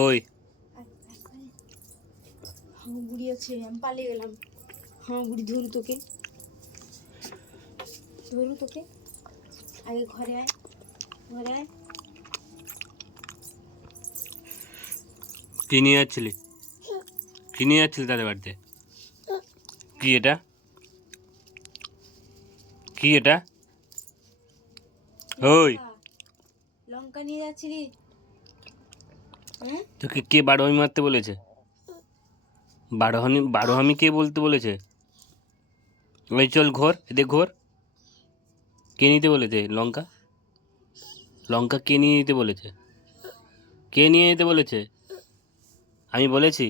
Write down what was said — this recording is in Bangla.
ওই বুড়ি আছে, আমি পালিয়ে গেলাম। বুড়ি ধরু তোকে, আগে ঘরে আয়, ঘরে আয়। কি নিয়ে যাচ্ছিলি? কি নিয়ে যাচ্ছিলি তাদের বাড়িতে? কি এটা? কি এটা? ওই লঙ্কা নিয়ে যাচ্ছিলি? হ্যাঁ, তোকে কে বারোহামি মারতে বলেছে? বারোহামি কে বলতে বলেছে? ওই চল ঘোর, এদের ঘোর। কে নিতে বলেছে লঙ্কা? লঙ্কা কে নিয়ে নিতে বলেছে? কে নিয়ে যেতে বলেছে? আমি বলেছি?